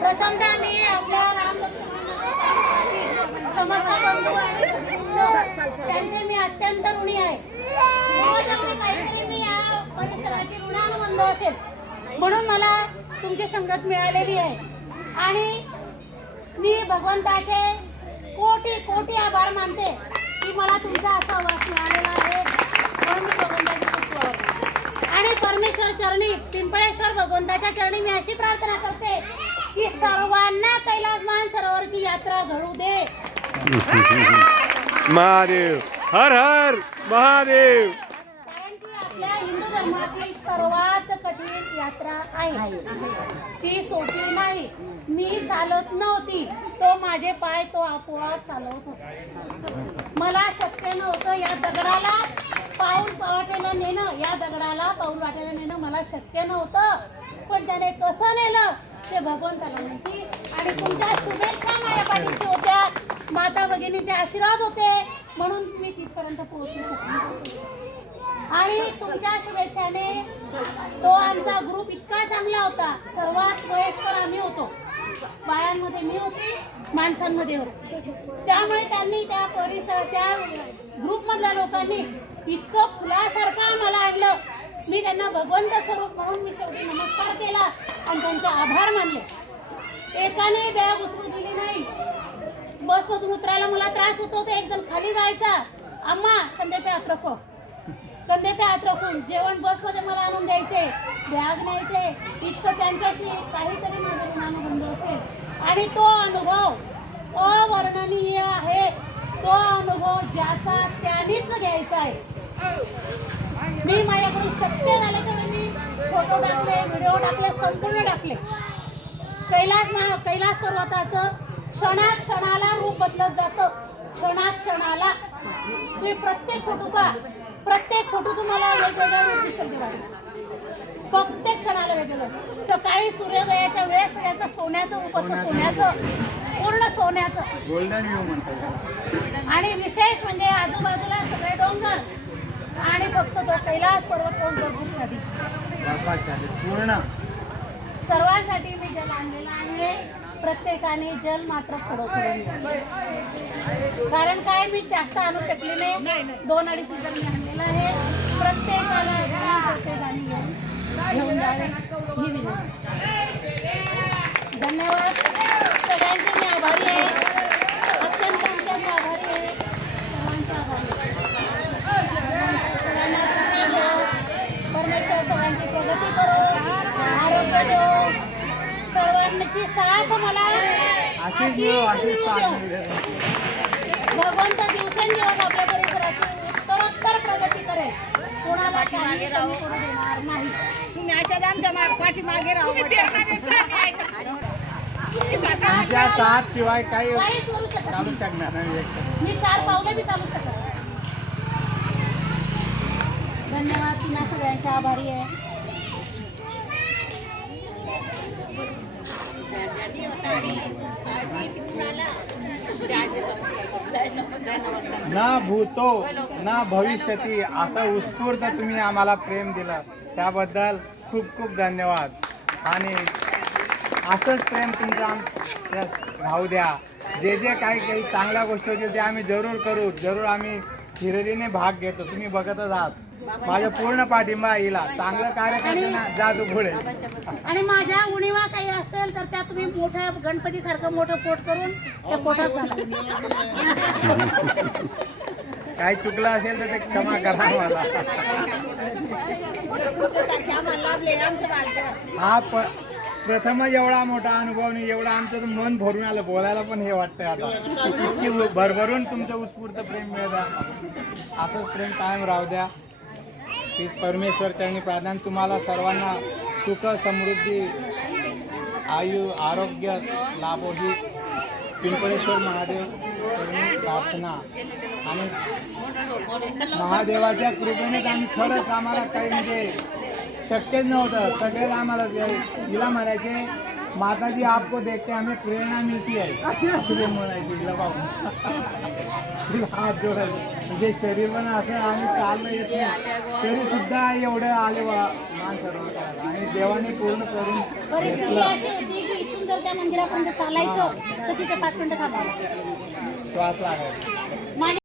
प्रथमतः मी आपल्या समस्त बंधू आणि त्यांचे मी अत्यंत ऋणी आहे. काहीतरी मी या परिसराची ऋणानुबंध असेल म्हणून मला तुमची संगत मिळालेली आहे आणि मी भगवंताचे कोटी कोटी आभार मानते की मला तुमचा असा वास मिळालेला आहे म्हणून मी भगवंताची खूप आभार आणि परमेश्वर चरणी पिंपळेश्वर भगवंताच्या चरणी मी अशी प्रार्थना करते की सर्वांना कैलास मान सरोवरची यात्रा घडू दे. महादेव हर हर महादेव. कारण की आपल्या हिंदू धर्मातील सर्वात कठीण यात्रा आहे ती सोपी नाही. मी चालत नव्हती तो माझे पाय तो आपोआप चालवत होता. मला शक्य नव्हतं या दगडाला पाऊल वाटेला नेणं या दगडाला पाऊल वाटेला नेणं मला शक्य नव्हतं पण त्याने कसं नेलं ते भगवंताला माहिती. आणि तुमच्या शुभेच्छा माझ्या पाठीशी होत्या माता भगिनीचे आशीर्वाद होते म्हणून मी तिथपर्यंत पोहोचू शकले आणि तुमच्या शुभेच्छाने तो आमचा ग्रुप इतका चांगला होता. सर्वात वयस्कर आम्ही होतो. बायांमध्ये मी होती माणसांमध्ये होते. त्यामुळे त्यांनी त्या परिसराच्या ग्रुपमधल्या लोकांनी इतकं फुलासारखं आम्हाला आणलं. मी त्यांना भगवंत स्वरूप म्हणून मी शेवटी नमस्कार केला आणि त्यांचे आभार मानले. एकाने बॅग उचलू दिली नाही. बसमधून उतरायला मला त्रास होतो तर एक जण खाली जायचा अम्मा कंधे पे हात रखो कंधे पे हात रखून जेवण बसमध्ये मला आणून द्यायचे बॅग न्यायचे. इतकं त्यांच्याशी काहीतरी माझं ऋणानुबंध असेल आणि तो अनुभव अवर्णनीय आहे. तो अनुभव ज्याचा त्यानेच घ्यायचा आहे. मी माझ्याकडून शक्य झाले तर मी फोटो टाकले व्हिडिओ टाकले संपूर्ण टाकले. कैलास पर्वताचं क्षणाक्षणाला रूप बदलत जातं. क्षणाक्षणाला तुम्ही प्रत्येक फोटो पहा. प्रत्येक फोटो तुम्हाला वेगवेगळं रूप दिसेल तेव्हा प्रत्येक क्षणाला वेगवेगळं. सकाळी सूर्योदयाच्या वेळेस त्याचं सोन्याचं रूप असतं सोन्याचं पूर्ण सोन्याचं गोल्डन व्ह्यू म्हणतात. आणि विशेष म्हणजे आजूबाजूला सगळे डोंगर आणि फक्त तो कैलास पर्वत पूर्ण सर्वांसाठी मी जल आणलेलं आहे. प्रत्येकाने जल मात्र थोडं थोडं कारण काय मी जास्त आणू शकले नाही. 2-2.5 लिटर मी आणलेलं आहे. प्रत्येकाला प्रत्येकाने घेऊन जावे ही विनंती. धन्यवाद. सगळ्यांचे मी आभारी आहे. अत्यंत अत्यंत आभारी आहे. सर्वांचे आभारी परमेश्वर सगळ्यांची प्रगती करो आरोग्य देव सर्वांची साथ मला भगवंत दिवसेंदिवस आपल्या परिसराची उत्तरोत्तर प्रगती करेल. कोणाला काही कमी पडू देणार नाही. तुम्ही अशाच आमच्या पाठीमागे राहू. तुमच्या साथ शिवाय काही करू शकत चालू शकणार नाही. मी 4 पावले बी चालू शकत. धन्यवाद. पुन्हा सगळ्यांचे आभारी आहे. ना भूतो ना भविष्यती असं उत्स्फूर्त तुम्ही आम्हाला प्रेम दिलं त्याबद्दल खूप खूप धन्यवाद. आणि असंच प्रेम तुमच्या आमच्या राहू द्या. जे जे काही चांगल्या गोष्टी होतील ते आम्ही जरूर करू. जरूर आम्ही हिरिरीने भाग घेतो. तुम्ही बघतच आहात. माझ्या पूर्ण पाठिंबा येईल. चांगलं कार्य करताना जा तू पुढे. आणि माझ्या उणीवा काही असेल तर त्या तुम्ही मोठ्या गणपती सारखं मोठं पोट करून त्या पोटात घाला. काही चुकलं असेल तर ते क्षमा करा मला. हा प्रथमच एवढा मोठा अनुभव नाही. एवढा आमचं मन भरून आलं. बोलायला पण हे वाटतंय आता की भरभरून तुमचं उत्स्फूर्त प्रेम मिळत. असंच प्रेम कायम राहू द्या. ती परमेश्वर त्यांनी प्रार्थना तुम्हाला सर्वांना सुख समृद्धी आयु आरोग्य लाभो ही पिंपळेश्वर महादेव प्रार्थना. आणि महादेवाच्या कृपेनेच आम्ही खरंच आम्हाला काही म्हणजे शक्यच नव्हतं. सगळेच आम्हाला हिला म्हणायचे माता जी आपको देखते हमें प्रेरणा मिळती आहे असं म्हणायची तिला बाबा. तिला हात जोडायचे म्हणजे शरीर पण असं आणि चालणं येत नाही तरी सुद्धा एवढं आले मान सर्व करायला आणि देवाने पूर्ण करून परिस्थिती अशी होती की इथून जर त्या मंदिरापर्यंत चालायचं तर तिथे 5 मिनिटं थांबावं श्वास लागायचा. माझ्या